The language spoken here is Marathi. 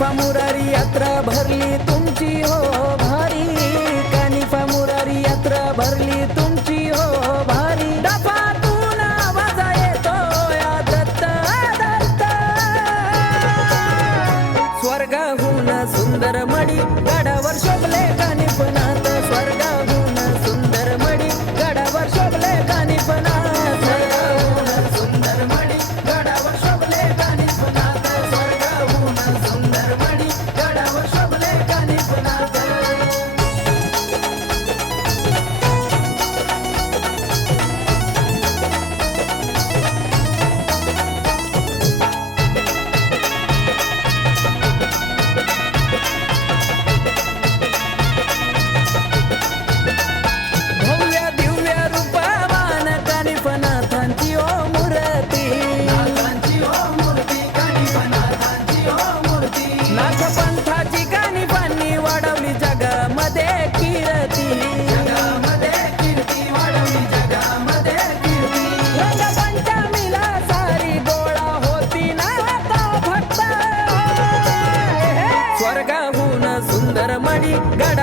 कानिफा मुरारी यात्रा भरली तुमची हो भारी, कानिफा मुरारी यात्रा भरली तुमची हो भारी. डफातून आवाज येतो या दत्त दत्त, स्वर्गाहून सुंदर मडी गडावर शोभले कानिफनाथ, स्वर्गाहून सुंदर मडी गडावर शोभले कानिफनाथ, स्वर्गाहून सुंदर मडी गडावर शोभले कानिफनाथ, स्वर्गाहून सुंदर मडी गडावर शोभले कानिफनाथ. भव्य दिव्य रूपवान कानिफनाथांची ओ मूर्ती, नाथांची ओ मूर्ती, कानिफनाथांची ओ मूर्ती. नाथपंथाची कानिफांनी वाढवली जगामध्ये कीर्ती, जगामध्ये कीर्ती वाढवली, जगामध्ये कीर्ती. रंगपंचमीला सारी गोळा होती ना आता भक्त, स्वर्गाहून सुंदर मडी गड